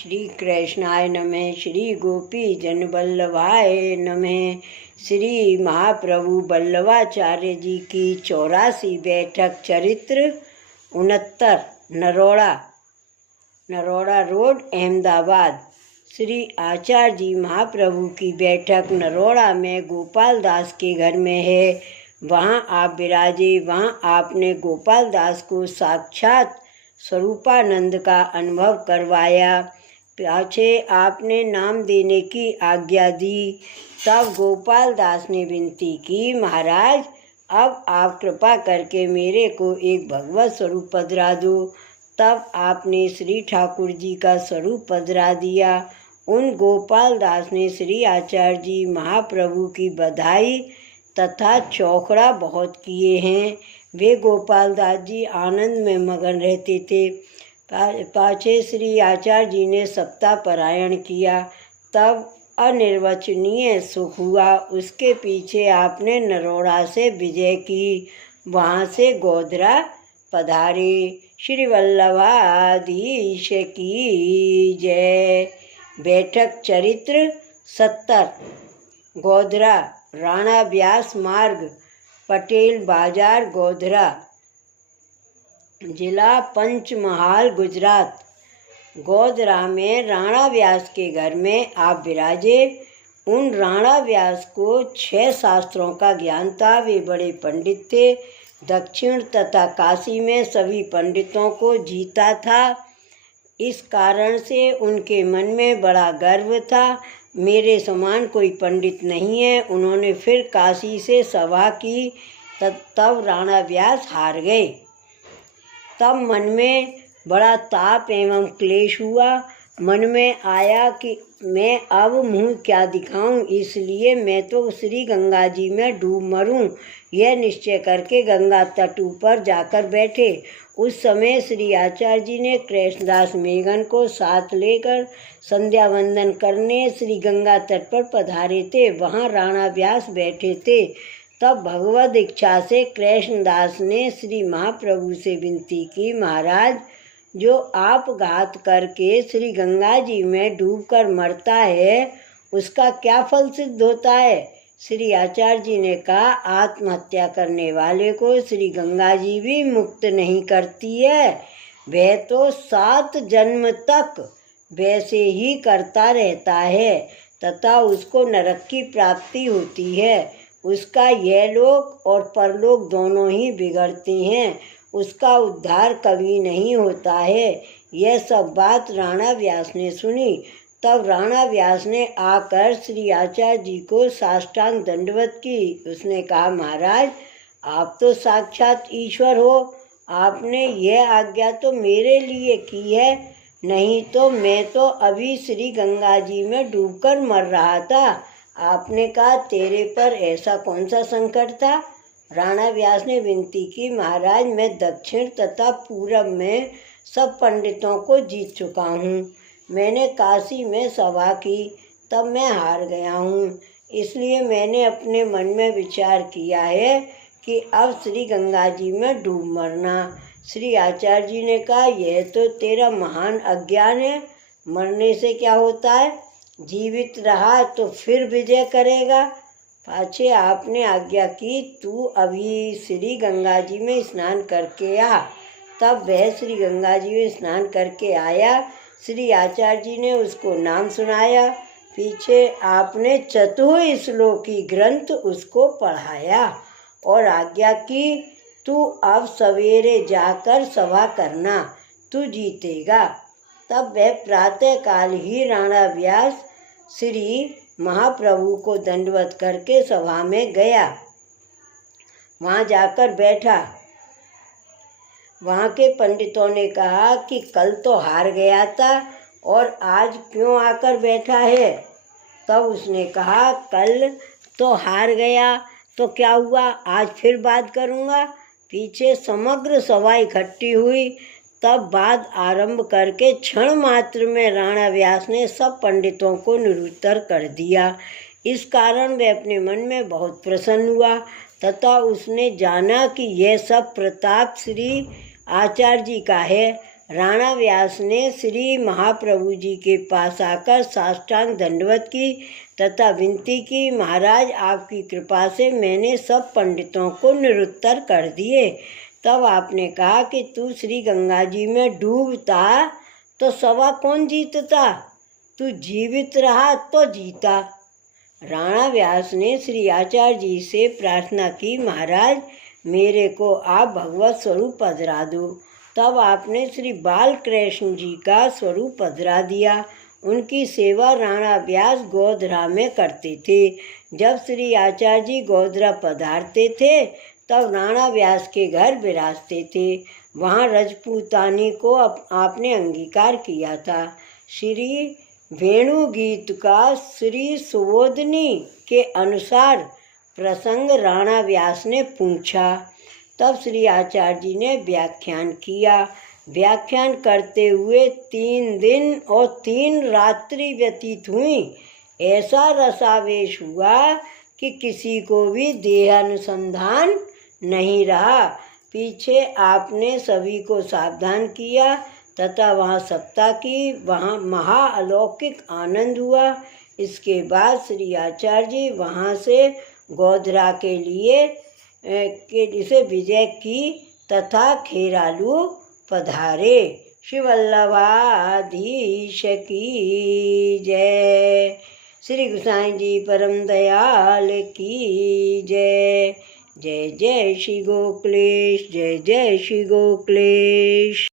श्री कृष्णाय नमः। श्री गोपी जन वल्लभाय नमः। श्री महाप्रभु वल्लभाचार्य जी की 84 बैठक चरित्र 69 नरोड़ा रोड अहमदाबाद। श्री आचार्य जी महाप्रभु की बैठक नरोड़ा में गोपाल दास के घर में है। वहाँ आप विराजे। वहाँ आपने गोपाल दास को साक्षात स्वरूपानंद का अनुभव करवाया। पाछे आपने नाम देने की आज्ञा दी। तब गोपाल दास ने विनती की, महाराज अब आप कृपा करके मेरे को एक भगवत स्वरूप पधरा दो। तब आपने श्री ठाकुर जी का स्वरूप पधरा दिया। उन गोपाल दास ने श्री आचार्य जी महाप्रभु की बधाई तथा चौकड़ा बहुत किए हैं। वे गोपाल दास जी आनंद में मगन रहते थे। पाछे श्री आचार्य जी ने सप्ताह पारायण किया। तब अनिर्वचनीय सुख हुआ। उसके पीछे आपने नरोड़ा से विजय की। वहाँ से गोधरा पधारे। श्री वल्लभाधीश की जय। बैठक चरित्र 70 गोधरा राणा व्यास मार्ग पटेल बाजार गोधरा जिला पंचमहाल गुजरात। गोधरा में राणा व्यास के घर में आप विराजे। उन राणा व्यास को 6 शास्त्रों का ज्ञान था। वे बड़े पंडित थे। दक्षिण तथा काशी में सभी पंडितों को जीता था। इस कारण से उनके मन में बड़ा गर्व था, मेरे समान कोई पंडित नहीं है। उन्होंने फिर काशी से सभा की। तब राणा व्यास हार गए। तब मन में बड़ा ताप एवं क्लेश हुआ। मन में आया कि मैं अब मुँह क्या दिखाऊं, इसलिए मैं तो श्री गंगा जी में डूब मरूं। यह निश्चय करके गंगा तट पर जाकर बैठे। उस समय श्री आचार्य जी ने कृष्णदास मेघन को साथ लेकर संध्या वंदन करने श्री गंगा तट पर पधारे थे। वहाँ राणा व्यास बैठे थे। तब भगवद इच्छा से कृष्णदास ने श्री महाप्रभु से विनती की, महाराज जो आप घात करके श्री गंगा जी में डूबकर मरता है उसका क्या फल सिद्ध होता है। श्री आचार्य जी ने कहा, आत्महत्या करने वाले को श्री गंगा जी भी मुक्त नहीं करती है। वह तो 7 जन्म तक वैसे ही करता रहता है तथा उसको नरक की प्राप्ति होती है। उसका यह लोक और परलोक दोनों ही बिगड़ते हैं। उसका उद्धार कभी नहीं होता है। यह सब बात राणा व्यास ने सुनी। तब राणा व्यास ने आकर श्री आचार्य जी को साष्टांग दंडवत की। उसने कहा, महाराज आप तो साक्षात ईश्वर हो। आपने यह आज्ञा तो मेरे लिए की है, नहीं तो मैं तो अभी श्री गंगा जी में डूबकर मर रहा था। आपने कहा, तेरे पर ऐसा कौन सा संकट था। राणा व्यास ने विनती की, महाराज मैं दक्षिण तथा पूरब में सब पंडितों को जीत चुका हूँ। मैंने काशी में सभा की, तब मैं हार गया हूँ। इसलिए मैंने अपने मन में विचार किया है कि अब श्री गंगा जी में डूब मरना। श्री आचार्य जी ने कहा, यह तो तेरा महान अज्ञान है। मरने से क्या होता है, जीवित रहा तो फिर विजय करेगा। पाछे आपने आज्ञा की, तू अभी श्री गंगा जी में स्नान करके आ। तब वह श्री गंगा जी में स्नान करके आया। श्री आचार्य जी ने उसको नाम सुनाया। पीछे आपने चतुश्लोकी ग्रंथ उसको पढ़ाया और आज्ञा की, तू अब सवेरे जाकर सभा करना, तू जीतेगा। तब वह प्रातःकाल ही राणा व्यास श्री महाप्रभु को दंडवत करके सभा में गया। वहाँ जाकर बैठा। वहाँ के पंडितों ने कहा कि कल तो हार गया था और आज क्यों आकर बैठा है। तब उसने कहा, कल तो हार गया तो क्या हुआ, आज फिर बात करूँगा। पीछे समग्र सभा इकट्ठी हुई। तब बात आरंभ करके क्षण मात्र में राणा व्यास ने सब पंडितों को निरुत्तर कर दिया। इस कारण वह अपने मन में बहुत प्रसन्न हुआ तथा उसने जाना कि यह सब प्रताप श्री आचार्य जी का है। राणा व्यास ने श्री महाप्रभु जी के पास आकर साष्टांग दंडवत की तथा विनती की, महाराज आपकी कृपा से मैंने सब पंडितों को निरुत्तर कर दिए। तब आपने कहा कि तू श्री गंगा जी में डूबता तो सवा कौन जीतता, तू जीवित रहा तो जीता। राणा व्यास ने श्री आचार्य जी से प्रार्थना की, महाराज मेरे को आप भगवत स्वरूप पधरा दो। तब आपने श्री बालकृष्ण जी का स्वरूप पधरा दिया। उनकी सेवा राणा व्यास गोधरा में करते थे। जब श्री आचार्य जी गोधरा पधारते थे तब राणा व्यास के घर विराजते थे। वहाँ रजपूतानी को आपने अंगीकार किया था। श्री वेणुगीत का श्री सुबोधनी के अनुसार प्रसंग राणा व्यास ने पूछा। तब श्री आचार्य जी ने व्याख्यान किया। व्याख्यान करते हुए 3 दिन और 3 रात्रि व्यतीत हुई। ऐसा रसावेश हुआ कि किसी को भी देहानुसंधान नहीं रहा। पीछे आपने सभी को सावधान किया तथा वहाँ सप्ताह की, वहाँ महाअलौकिक आनंद हुआ। इसके बाद श्री आचार्य जी वहाँ से गोधरा के लिए इसे विजय की तथा खेरालू पधारे। श्री वल्लभाधीश की जय। श्री गोसाई जी परम दयाल की जय। जय जय श्री गोकुलेश, जय जय श्री गोकुलेश।